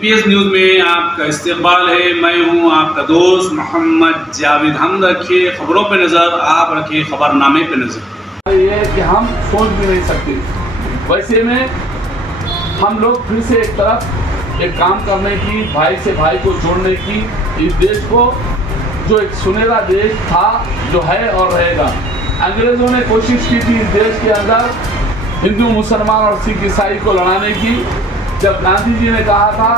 PS news में आपका इस्तकबाल है। मैं हूं आपका दोस्त मोहम्मद जावेद। हम रखिए खबरों पे नज़र, आप रखिए खबरनामे पे नज़र। ये है कि हम सोच भी नहीं सकते। वैसे में हम लोग फिर से एक तरफ एक काम करने की, भाई से भाई को जोड़ने की, इस देश को जो एक सुनहरा देश था, जो है और रहेगा। अंग्रेज़ों ने कोशिश की थी इस देश के अंदर हिंदू मुसलमान और सिख ईसाई को लड़ाने की। जब गांधी जी ने कहा था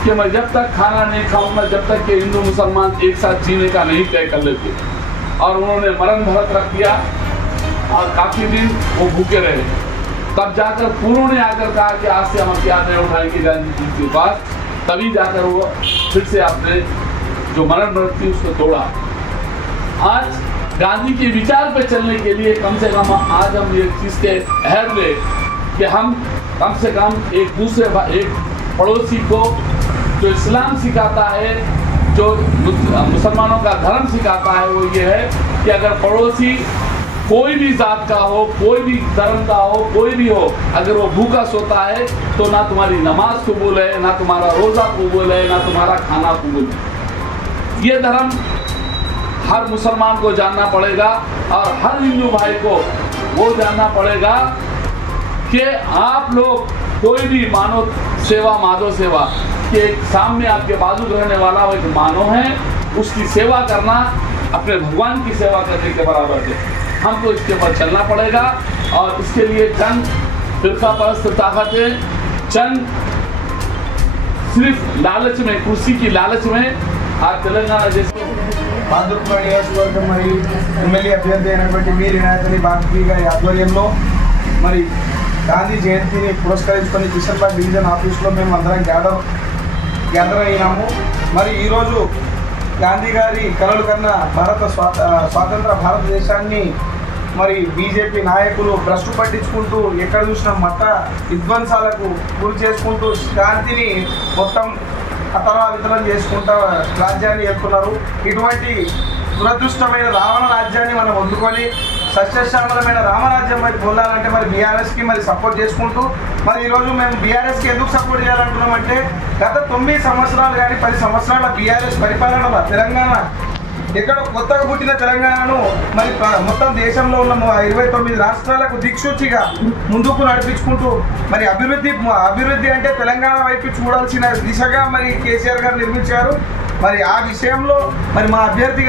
कि मैं जब तक खाना नहीं खाऊंगा जब तक कि हिंदू मुसलमान एक साथ जीने का नहीं तय कर लेते, और उन्होंने मरण धरत रख दिया और काफ़ी दिन वो भूखे रहे। तब जाकर पूर्व ने आकर कहा कि आज से हम हथियार नहीं उठाएंगे गांधी जी के पास, तभी जाकर वो फिर से आपने जो मरण व्रत थी उसको तोड़ा। आज गांधी के विचार पे चलने के लिए कम से कम आज हम ये चीज़ के अहद ले कि हम कम से कम एक पड़ोसी को जो इस्लाम सिखाता है, जो मुसलमानों का धर्म सिखाता है, वो ये है कि अगर पड़ोसी कोई भी जात का हो, कोई भी धर्म का हो, कोई भी हो, अगर वो भूखा सोता है तो ना तुम्हारी नमाज कबूल है, ना तुम्हारा रोज़ा कबूल है, ना तुम्हारा खाना कबूल है। ये धर्म हर मुसलमान को जानना पड़ेगा और हर हिंदू भाई को वो जानना पड़ेगा कि आप लोग कोई भी मानव सेवा, माधव सेवा के सामने आपके बाजू रहने वाला वो एक मानव है, उसकी सेवा करना अपने भगवान की सेवा करने के बराबर है। हमको इसके ऊपर चलना पड़ेगा और इसके लिए चंद फिरका परस्त ताकतें, चंद सिर्फ लालच में, कुर्सी की लालच में आज तेलंगाना जैसे బాదుర్పల్లి నియోజకవర్గం మరి ఎమ్మెల్యే అభ్యర్థి అయినటువంటి వీరి వినాయకుని బాగ్వి గారి ఆధ్వర్యంలో మరి గాంధీ జయంతిని పురస్కరించుకొని కిషన్బాగ్ డివిజన్ ఆఫీస్లో మేము అందరం గ్యాదర్ అయినాము। మరి ఈరోజు గాంధీ గారి కలలు కన్నా స్వాతంత్ర భారతదేశాన్ని మరి బీజేపీ నాయకులు భ్రష్టు పట్టించుకుంటూ ఎక్కడ చూసినా మత విధ్వంసాలకు గురి చేసుకుంటూ శాంతిని మొత్తం అతరావితరం చేసుకుంటా రాజ్యాన్ని ఎత్తున్నారు। ఇటువంటి దురదృష్టమైన రావణ రాజ్యాన్ని మనం వదులుకొని సస్యశ్యామలమైన రామరాజ్యం వైపు పొందాలంటే మరి బీఆర్ఎస్కి మరి సపోర్ట్ చేసుకుంటూ మరి ఈరోజు మేము బీఆర్ఎస్కి ఎందుకు సపోర్ట్ చేయాలంటున్నామంటే గత 9 సంవత్సరాలు కానీ 10 సంవత్సరాల బీఆర్ఎస్ పరిపాలనలో తెలంగాణ ఎక్కడ కొత్తగా పుట్టిన తెలంగాణను మరి మొత్తం దేశంలో ఉన్న 29 రాష్ట్రాలకు దిక్సూచిగా ముందుకు నడిపించుకుంటూ మరి అభివృద్ధి అంటే తెలంగాణ వైపు చూడాల్సిన దిశగా మరి కేసీఆర్ గారు నిర్మించారు। మరి ఆ విషయంలో మరి మా అభ్యర్థి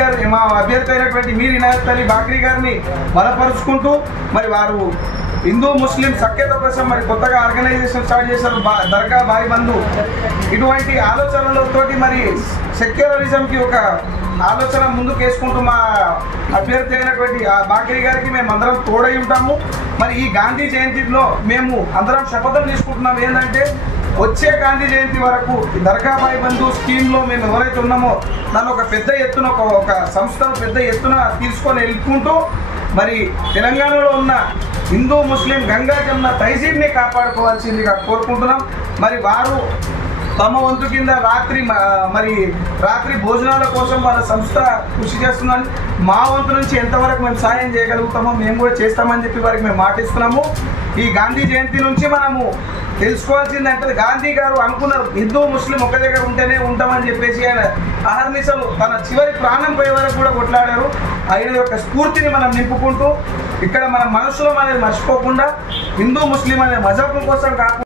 అయినటువంటి మీర్ ఇనాయత్ అలీ బాక్రీ గారిని బలపరుచుకుంటూ మరి వారు హిందూ ముస్లిం సఖ్యత కోసం మరి కొత్తగా ఆర్గనైజేషన్ స్టార్ట్ చేశారు, దర్గా భాయ్ బంధు। ఇటువంటి ఆలోచనలతోటి మరి సెక్యులరిజంకి ఒక ఆలోచన ముందుకు వేసుకుంటూ మా అభ్యర్థి అయినటువంటి బాక్రీ గారికి మేము అందరం తోడై ఉంటాము। మరి ఈ గాంధీ జయంతిలో మేము అందరం శపథం తీసుకుంటున్నాం ఏంటంటే వచ్చే గాంధీ జయంతి వరకు ఈ దర్గా భాయ్ బంధు స్కీమ్లో మేము ఎవరైతే ఉన్నామో దాన్ని ఒక పెద్ద ఎత్తున ఒక సంస్థను పెద్ద ఎత్తున తీసుకొని వెళ్ళుకుంటూ మరి తెలంగాణలో ఉన్న హిందూ ముస్లిం గంగా జమున తహజీబ్ని కాపాడుకోవాల్సిందిగా కోరుకుంటున్నాం। మరి వారు తమ వంతు కింద రాత్రి భోజనాల కోసం వాళ్ళ సంస్థ కృషి చేస్తుందని మా వంతు నుంచి ఎంతవరకు మేము సాయం చేయగలుగుతామో మేము కూడా చేస్తామని చెప్పి వారికి మేము మాటిస్తున్నాము। ఈ గాంధీ జయంతి నుంచి మనము తెలుసుకోవాల్సిందంటే గాంధీ గారు అనుకున్నారు హిందూ ముస్లిం ఒక దగ్గర ఉంటేనే ఉంటామని చెప్పేసి ఆయన అహర్నిశలు తన చివరి ప్రాణం పోయే వరకు కూడా కొట్లాడారు। ఆయన యొక్క స్ఫూర్తిని మనం నింపుకుంటూ ఇక్కడ మన మనసులో అనేది మర్చిపోకుండా హిందూ ముస్లిం అనే మజహబ్ కోసం కాకుండా